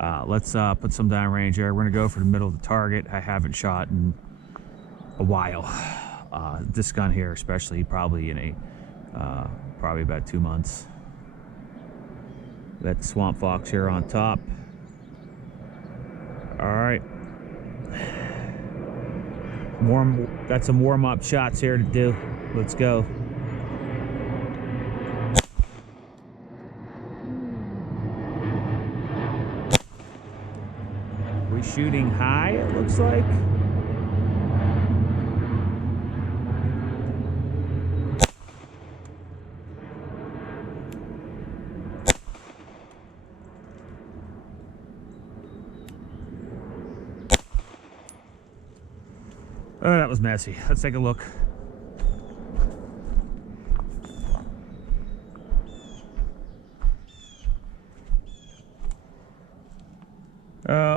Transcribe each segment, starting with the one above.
Let's put some downrange there. We're gonna go for the middle of the target. I haven't shot in a while. This gun here, especially, probably in probably about 2 months. Got the Swamp Fox here on top. All right. Got some warm-up shots here to do. Let's go. We're shooting high, it looks like. Oh, that was messy. Let's take a look.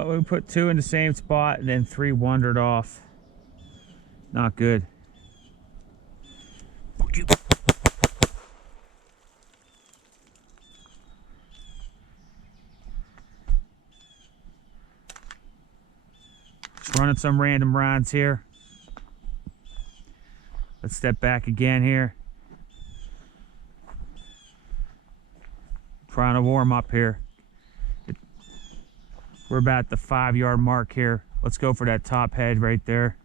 We put 2 in the same spot and then 3 wandered off. Not good. Just running some random rounds here. Let's step back again here. Trying to warm up here. We're about the 5-yard mark here. Let's go for that top head right there.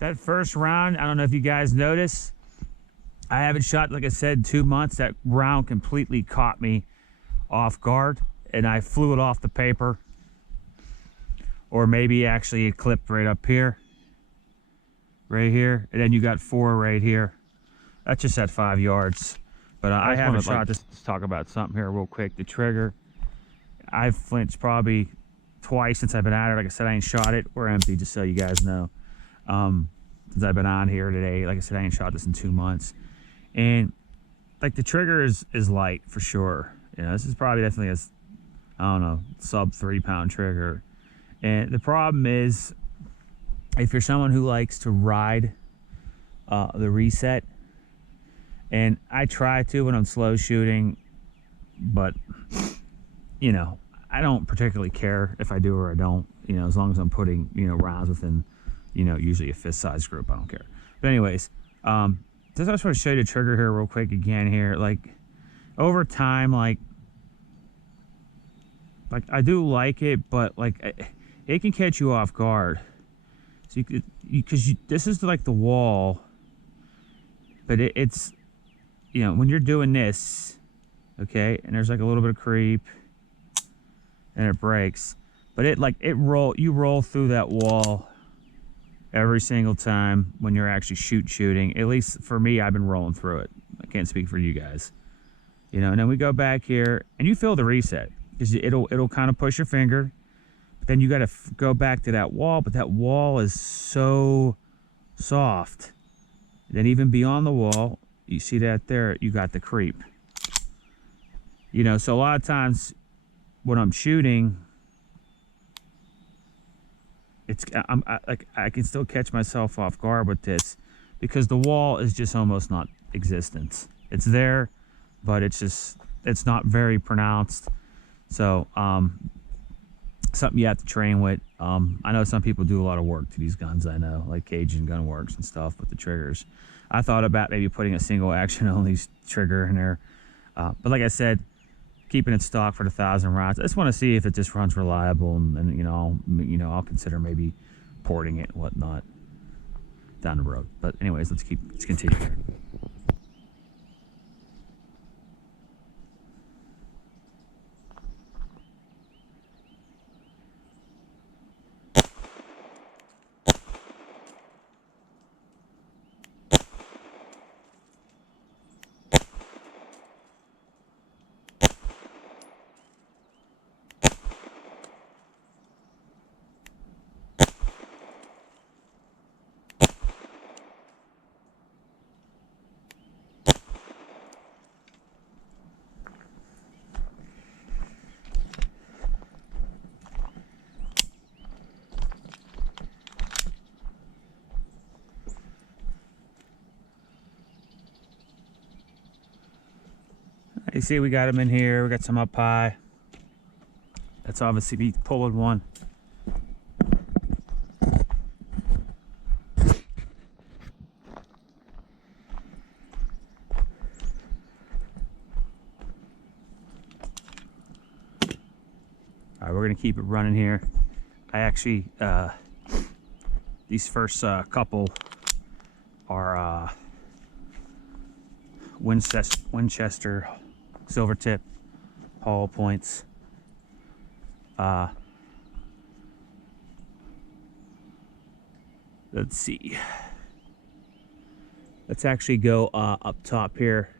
That first round, I don't know if you guys noticed, I haven't shot, like I said, in 2 months. That round completely caught me off guard, and I flew it off the paper. Or maybe actually it clipped right up here. Right here. And then you got 4 right here. That's just at 5 yards. But I haven't shot this. Let's talk about something here real quick. The trigger. I've flinched probably twice since I've been at it. Like I said, I ain't shot it. We're empty, just so you guys know. Since I've been on here today, like I said, I ain't shot this in 2 months, and like the trigger is light for sure. You know, this is probably definitely I don't know, sub 3 pound trigger. And the problem is, if you're someone who likes to ride the reset, and I try to when I'm slow shooting, but you know, I don't particularly care if I do or I don't. You know, as long as I'm putting, you know, rounds within, you know, usually a fist size group, I don't care. But anyways, I just want to show you the trigger here real quick again here. Like over time, like I do like it, but like it can catch you off guard. So because this is like the wall, but it's, you know, when you're doing this, okay, and there's like a little bit of creep, and it breaks, but you roll through that wall every single time when you're actually shooting. At least for me, I've been rolling through it. I can't speak for you guys, you know. And then we go back here, and you feel the reset because it'll kind of push your finger, but then you got to go back to that wall. But that wall is so soft. Then even beyond the wall, you see that there, you got the creep. You know, so a lot of times when I'm shooting, I can still catch myself off guard with this because the wall is just almost not existent. It's there, but it's not very pronounced. So something you have to train with. I know some people do a lot of work to these guns. I know, like Cajun Gun Works and stuff with the triggers. I thought about maybe putting a single action only trigger in there, but like I said, keeping it stock for the 1,000 rounds. I just want to see if it just runs reliable, and you know, I'll consider maybe porting it and whatnot down the road. But anyways, let's continue here. You see we got them in here. We got some up high. That's obviously me pulling one. All right, we're gonna keep it running here. I actually, these first couple are Winchester silver tip hollow points. Let's see. Let's actually go up top here.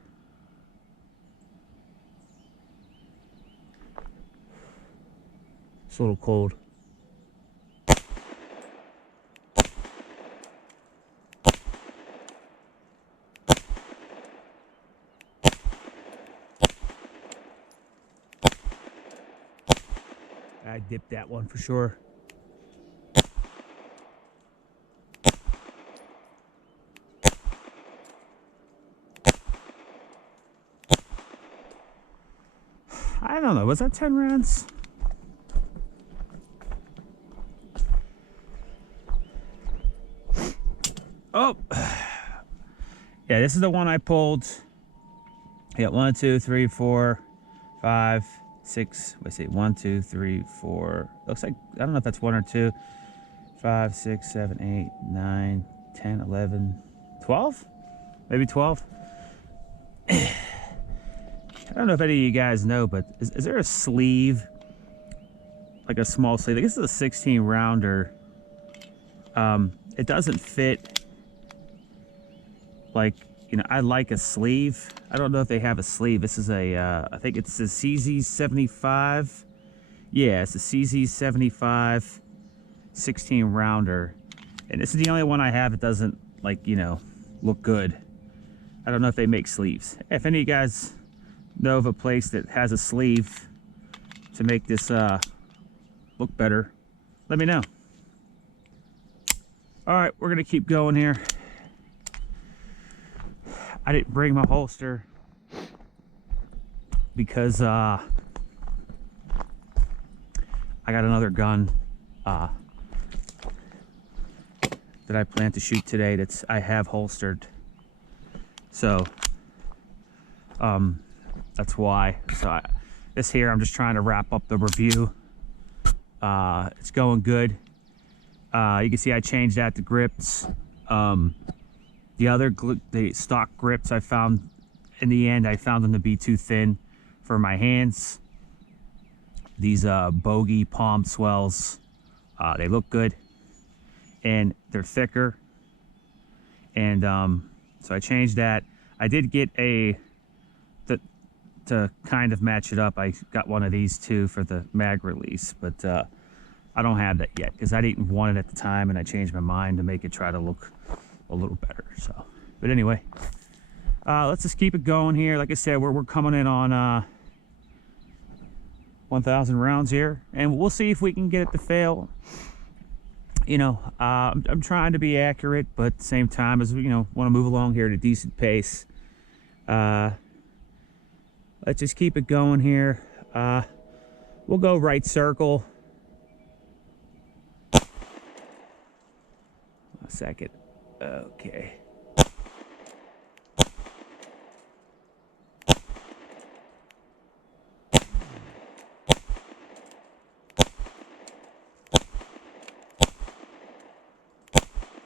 It's a little cold. I dipped that one for sure. I don't know, was that 10 rounds? Oh, yeah, this is the one I pulled. Yeah, 1, 2, 3, 4, 5, 6. Let's see, 1, 2, 3, 4. Looks like, I don't know if that's 1 or 2. 5, 6, 7, 8, 9, 10, 11, 12? Maybe 12? I don't know if any of you guys know, but is there a sleeve? Like a small sleeve? I guess it's a 16 rounder. It doesn't fit. Like, you know, I like a sleeve. I don't know if they have a sleeve. This is a, I think it's a CZ 75. Yeah, it's a CZ 75 16 rounder. And this is the only one I have that doesn't, like, you know, look good. I don't know if they make sleeves. If any of you guys know of a place that has a sleeve to make this look better, let me know. All right, we're gonna keep going here. I didn't bring my holster because I got another gun that I plan to shoot today that's I have holstered. So that's why. So this here, I'm just trying to wrap up the review. It's going good. You can see I changed that to grips. The stock grips I found, in the end, I found them to be too thin for my hands. These bogey palm swells, they look good and they're thicker. And so I changed that. I did get to kind of match it up. I got one of these too for the mag release, but I don't have that yet because I didn't want it at the time, and I changed my mind to make it try to look a little better. So, but anyway, let's just keep it going here. Like I said, we're coming in on 1,000 rounds here, and we'll see if we can get it to fail. You know, I'm trying to be accurate, but at the same time, as we, you know, want to move along here at a decent pace. Let's just keep it going here. We'll go right circle. A second. Okay.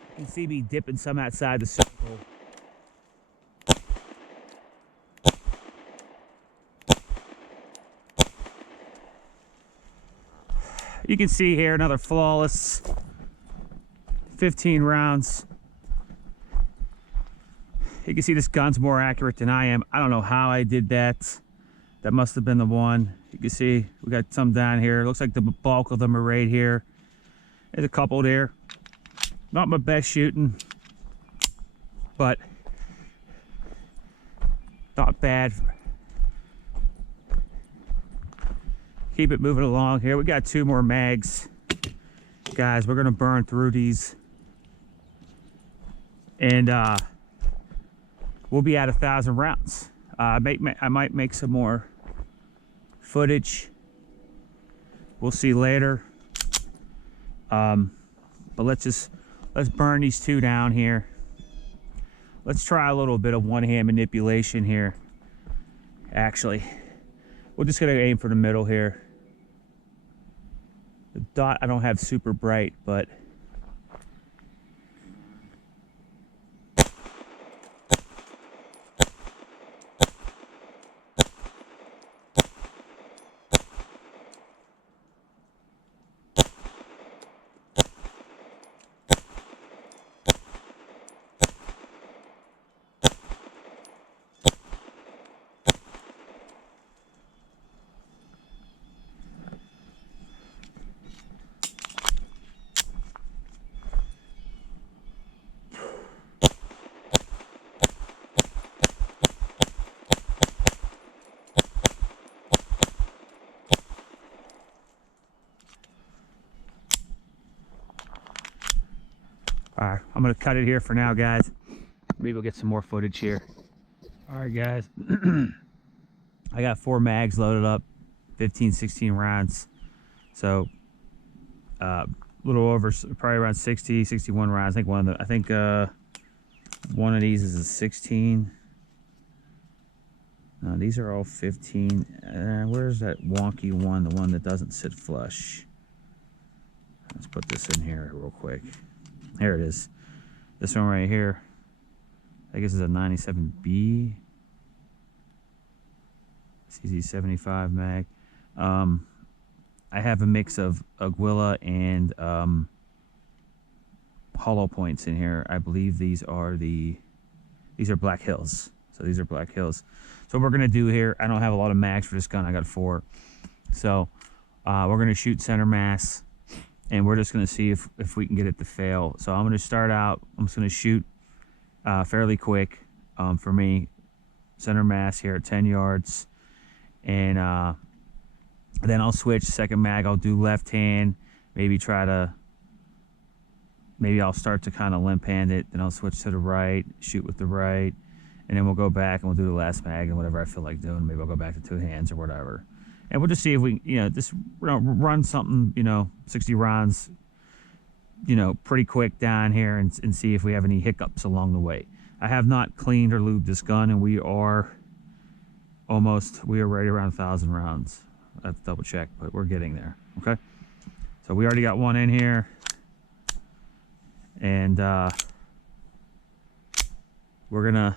You can see me dipping some outside the circle. You can see here another flawless 15 rounds. You can see this gun's more accurate than I am. I don't know how I did that. That must have been the one. You can see we got some down here. It looks like the bulk of them are right here. There's a couple there. Not my best shooting, but not bad. Keep it moving along here. We got 2 more mags. Guys, we're gonna burn through these. And we'll be at 1,000 rounds. I might make some more footage. We'll see later. But let's burn these two down here. Let's try a little bit of one-hand manipulation here. Actually, we're just gonna aim for the middle here. The dot I don't have super bright, but alright, I'm gonna cut it here for now, guys. Maybe we'll get some more footage here. Alright, guys. I got 4 mags loaded up, 15, 16 rounds. So, a little over, probably around 60, 61 rounds. I think one of these is a 16. No, these are all 15. Where's that wonky one? The one that doesn't sit flush. Let's put this in here real quick. Here it is. This one right here. I guess it's a 97B. CZ 75 mag. I have a mix of Aguila and hollow points in here. I believe these are Black Hills. So these are Black Hills. So what we're gonna do here, I don't have a lot of mags for this gun. I got 4. So we're gonna shoot center mass, and we're just gonna see if we can get it to fail. So I'm gonna start out. I'm just gonna shoot fairly quick for me, center mass here at 10 yards, and then I'll switch second mag. I'll do left hand, maybe I'll start to kind of limp hand it, then I'll switch to the right, shoot with the right, and then we'll go back and we'll do the last mag and whatever I feel like doing. Maybe I'll go back to 2 hands or whatever, and we'll just see if we, just run something, 60 rounds, pretty quick down here, and see if we have any hiccups along the way. I have not cleaned or lubed this gun, and we are right around 1,000 rounds. I have to double check, but we're getting there. Okay, so we already got one in here, and we're gonna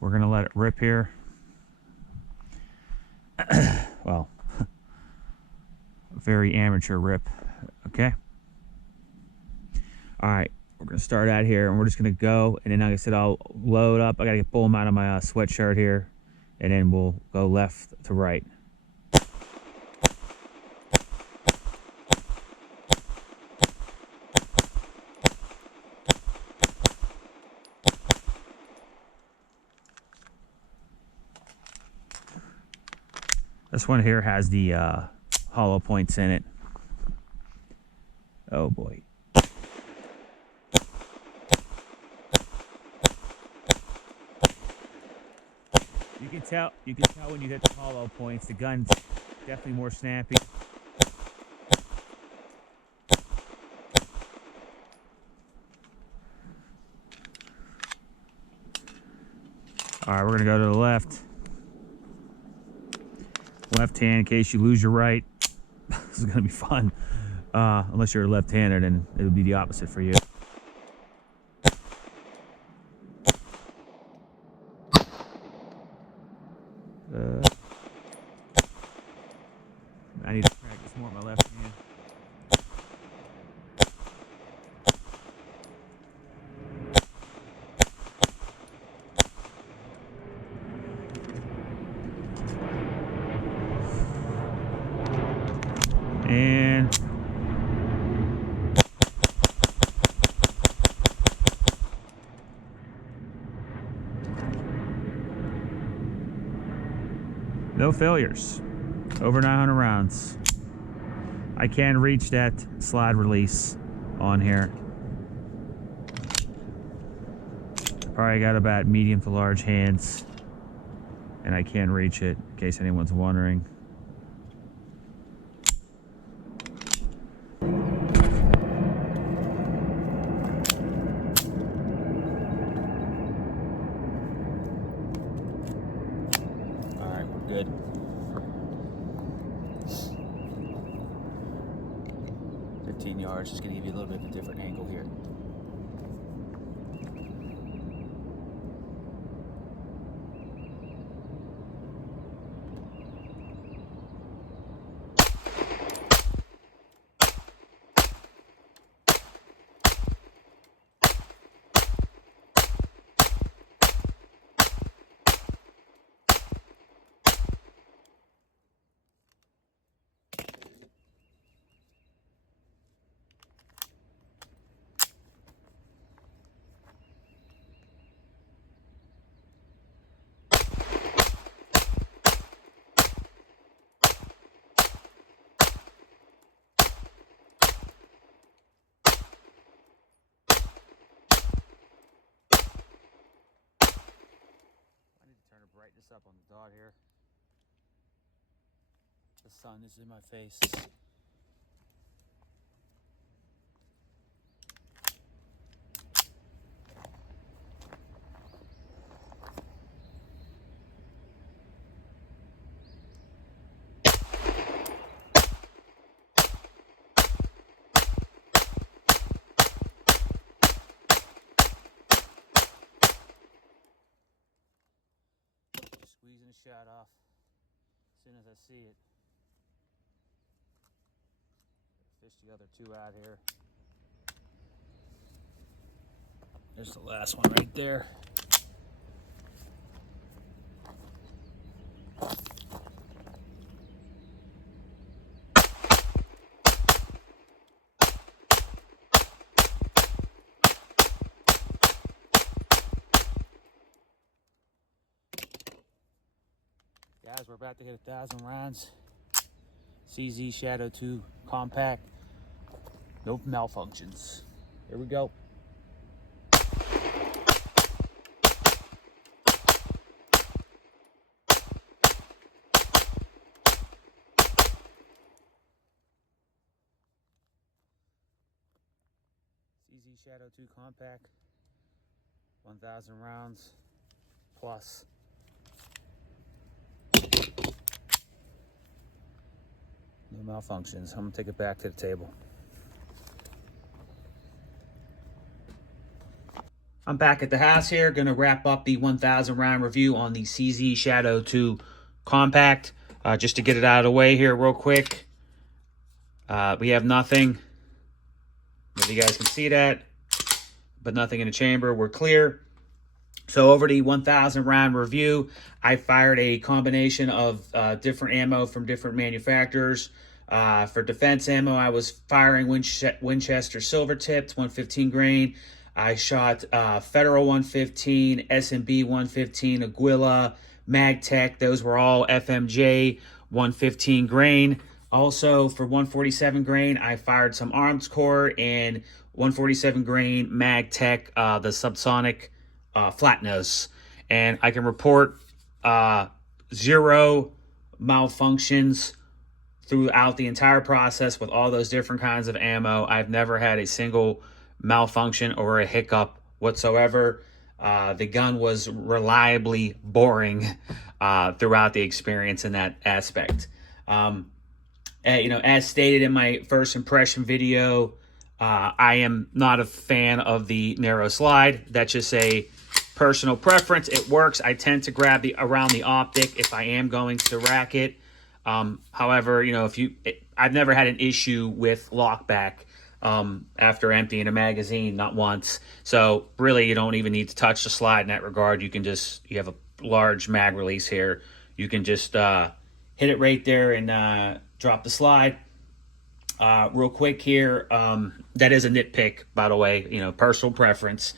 let it rip here. Well, very amateur rip. Okay. All right, we're gonna start out here, and we're just gonna go, and then like I said, I'll load up. I gotta pull them out of my sweatshirt here, and then we'll go left to right. This one here has the hollow points in it. Oh boy. You can tell when you hit the hollow points. The gun's definitely more snappy. All right, we're gonna go to the left. Left hand in case you lose your right. This is gonna be fun. Unless you're left-handed, and it would be the opposite for you. I need to practice more with my left hand. And no failures. Over 900 rounds. I can reach that slide release on here. Probably got about medium to large hands. and I can reach it in case anyone's wondering. All right, we're good. Yards, just going to give you a little bit of a different angle here. Brightness up on the dot here. The sun is in my face. Squeezing a shot off as soon as I see it. Fish the other two out here. There's the last one right there. Guys, we're about to hit 1,000 rounds. CZ Shadow 2 compact. No malfunctions. Here we go. CZ Shadow 2 compact. 1,000 rounds plus. No malfunctions. I'm gonna take it back to the table. I'm back at the house here, gonna wrap up the 1,000 round review on the CZ Shadow 2 compact. Just to get it out of the way here real quick. We have nothing. Maybe you guys can see that, but nothing in the chamber. We're clear. So over the 1,000 round review, I fired a combination of different ammo from different manufacturers. For defense ammo, I was firing Winchester silver tipped 115 grain. I shot Federal 115, S&B 115, Aguila, MagTech. Those were all FMJ 115 grain. Also for 147 grain, I fired some Arms Corps and 147 grain MagTech, the subsonic flat nose, and I can report 0 malfunctions throughout the entire process with all those different kinds of ammo. I've never had a single malfunction or a hiccup whatsoever. The gun was reliably boring throughout the experience in that aspect. As stated in my first impression video, I am not a fan of the narrow slide. That's just a personal preference. It works. I tend to grab around the optic if I am going to rack it. However, I've never had an issue with lockback after emptying a magazine, not once. So really, you don't even need to touch the slide in that regard. You have a large mag release here. You can just hit it right there and drop the slide. Real quick here, that is a nitpick, by the way, personal preference.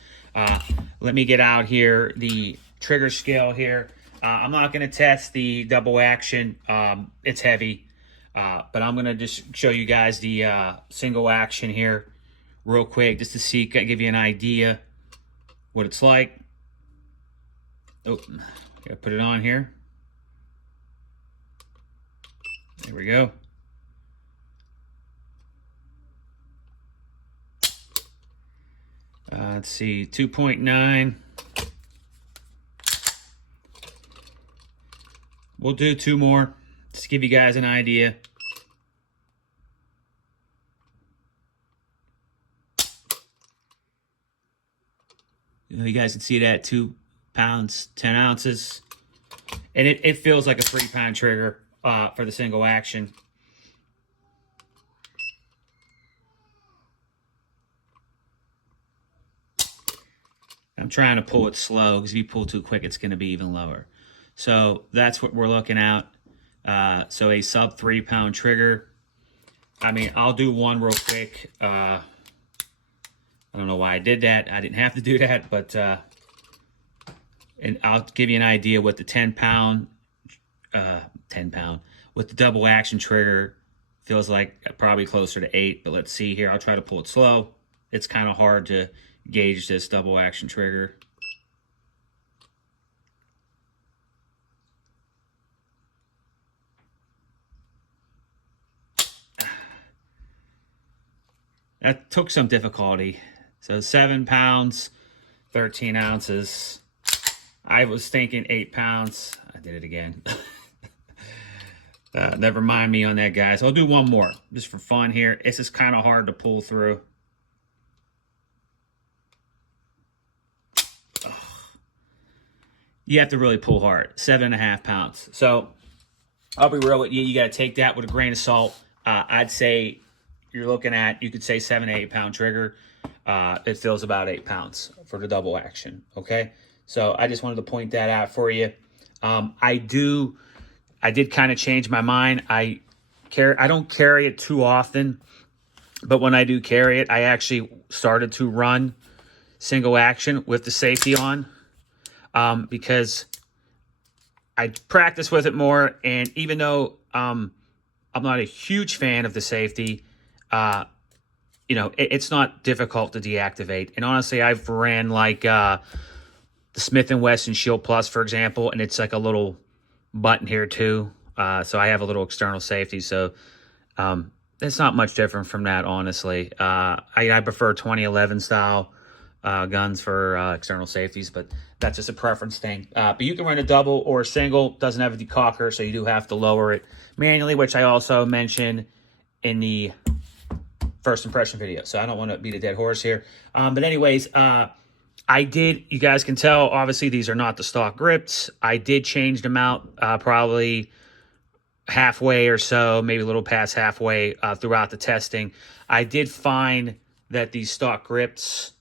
Let me get out here the trigger scale here. I'm not going to test the double action. It's heavy, but I'm going to just show you guys the single action here real quick, just to give you an idea what it's like. Oh, gotta put it on here. There we go. Let's see, 2.9. We'll do 2 more, just to give you guys an idea. You guys can see that 2 pounds, 10 ounces. And it feels like a 3-pound trigger for the single action. I'm trying to pull it slow, because if you pull too quick, it's going to be even lower. So that's what we're looking at. So a sub 3-pound trigger. I mean, I'll do one real quick. I don't know why I did that. I didn't have to do that, but and I'll give you an idea what the 10-pound, with the double action trigger feels like. Probably closer to 8, but let's see here. I'll try to pull it slow. It's kind of hard to gauge this double action trigger. That took some difficulty. So 7 pounds, 13 ounces. I was thinking 8 pounds. I did it again. Never mind me on that, guys. I'll do one more just for fun here. It's just kind of hard to pull through. Ugh. You have to really pull hard. 7.5 pounds. So I'll be real with you. You got to take that with a grain of salt. I'd say you're looking at, you could say 7 to 8 pound trigger. It feels about 8 pounds for the double action. Okay. So I just wanted to point that out for you. I did kind of change my mind. I don't carry it too often, but when I do carry it, I actually started to run single action with the safety on, because I practice with it more. And even though I'm not a huge fan of the safety, you know, it's not difficult to deactivate. And honestly, I've ran like the Smith & Wesson Shield Plus, for example, and it's like a little button here too. So I have a little external safety. So it's not much different from that, honestly. I prefer 2011 style guns for external safeties, but that's just a preference thing. But you can run a double or a single. Doesn't have a decocker, so you do have to lower it manually, which I also mentioned in the first impression video. So I don't want to beat a dead horse here. But anyways, you guys can tell, obviously these are not the stock grips. I did change them out probably halfway or so, maybe a little past halfway throughout the testing. I did find that these stock grips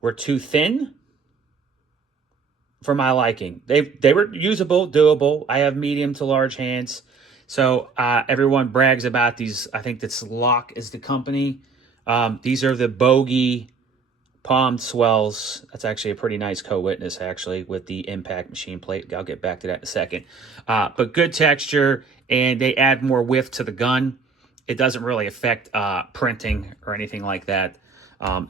were too thin for my liking. They were usable, doable. I have medium to large hands. So everyone brags about these. I think that's Lock is the company. These are the Bogey Palm Swells. That's actually a pretty nice co-witness, actually, with the impact machine plate. I'll get back to that in a second. But good texture, and they add more width to the gun. It doesn't really affect printing or anything like that.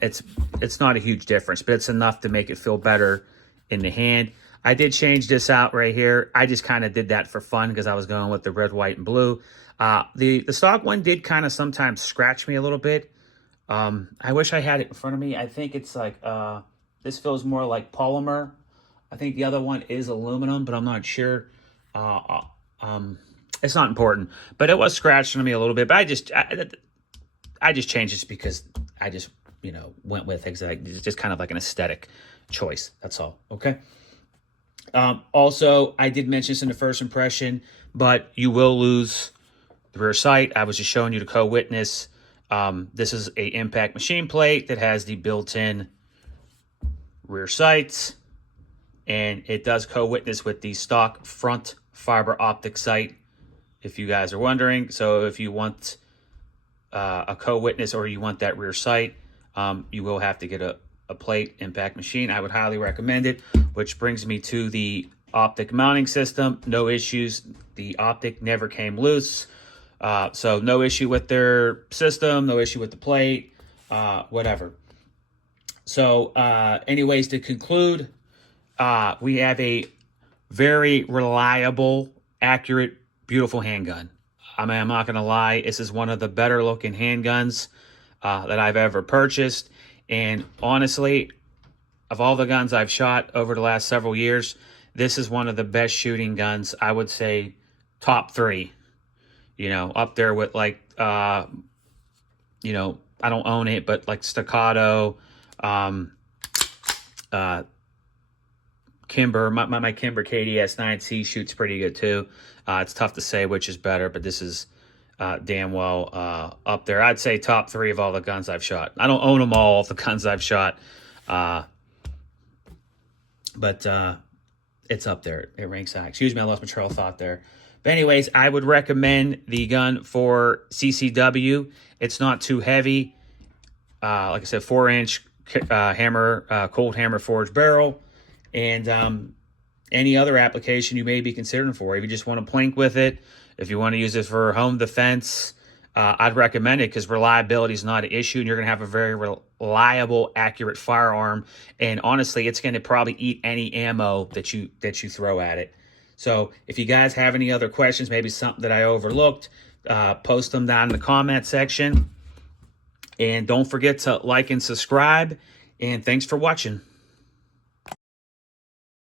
It's not a huge difference, but it's enough to make it feel better in the hand. I did change this out right here. I just kind of did that for fun because I was going with the red, white, and blue. The stock one did kind of sometimes scratch me a little bit. I wish I had it in front of me. I think it's like, this feels more like polymer. I think the other one is aluminum, but I'm not sure. It's not important, but it was scratching me a little bit. But I just changed this because I just, you know, went with it. It's just kind of like an aesthetic choice. That's all. Okay. Also, I did mention this in the first impression, but you will lose the rear sight. I was just showing you the co-witness. This is a impact machine plate that has the built-in rear sights, and it does co-witness with the stock front fiber optic sight, if you guys are wondering. So if you want a co-witness or you want that rear sight, you will have to get a plate impact machine. I would highly recommend it, which brings me to the optic mounting system. No issues. The optic never came loose. So no issue with their system, no issue with the plate, whatever. So anyways, to conclude, we have a very reliable, accurate, beautiful handgun. I mean, I'm not going to lie. This is one of the better looking handguns that I've ever purchased. And honestly, of all the guns I've shot over the last several years, this is one of the best shooting guns. I would say top 3, you know, up there with like, you know, I don't own it, but like Staccato, Kimber, my Kimber KDS 9C shoots pretty good too. It's tough to say which is better, but this is damn well up there. I'd say top 3 of all the guns I've shot. I don't own them all of the guns I've shot, but it's up there. It ranks high. Excuse me, I lost my trail of thought there. But anyways, I would recommend the gun for CCW. It's not too heavy. Like I said, 4-inch hammer, cold hammer forged barrel. And any other application you may be considering for. If you just want to plink with it, if you want to use it for home defense, I'd recommend it because reliability is not an issue, and you're going to have a very reliable, accurate firearm. And honestly, it's going to probably eat any ammo that you throw at it. So if you guys have any other questions, maybe something that I overlooked, post them down in the comment section. And don't forget to like and subscribe. And thanks for watching.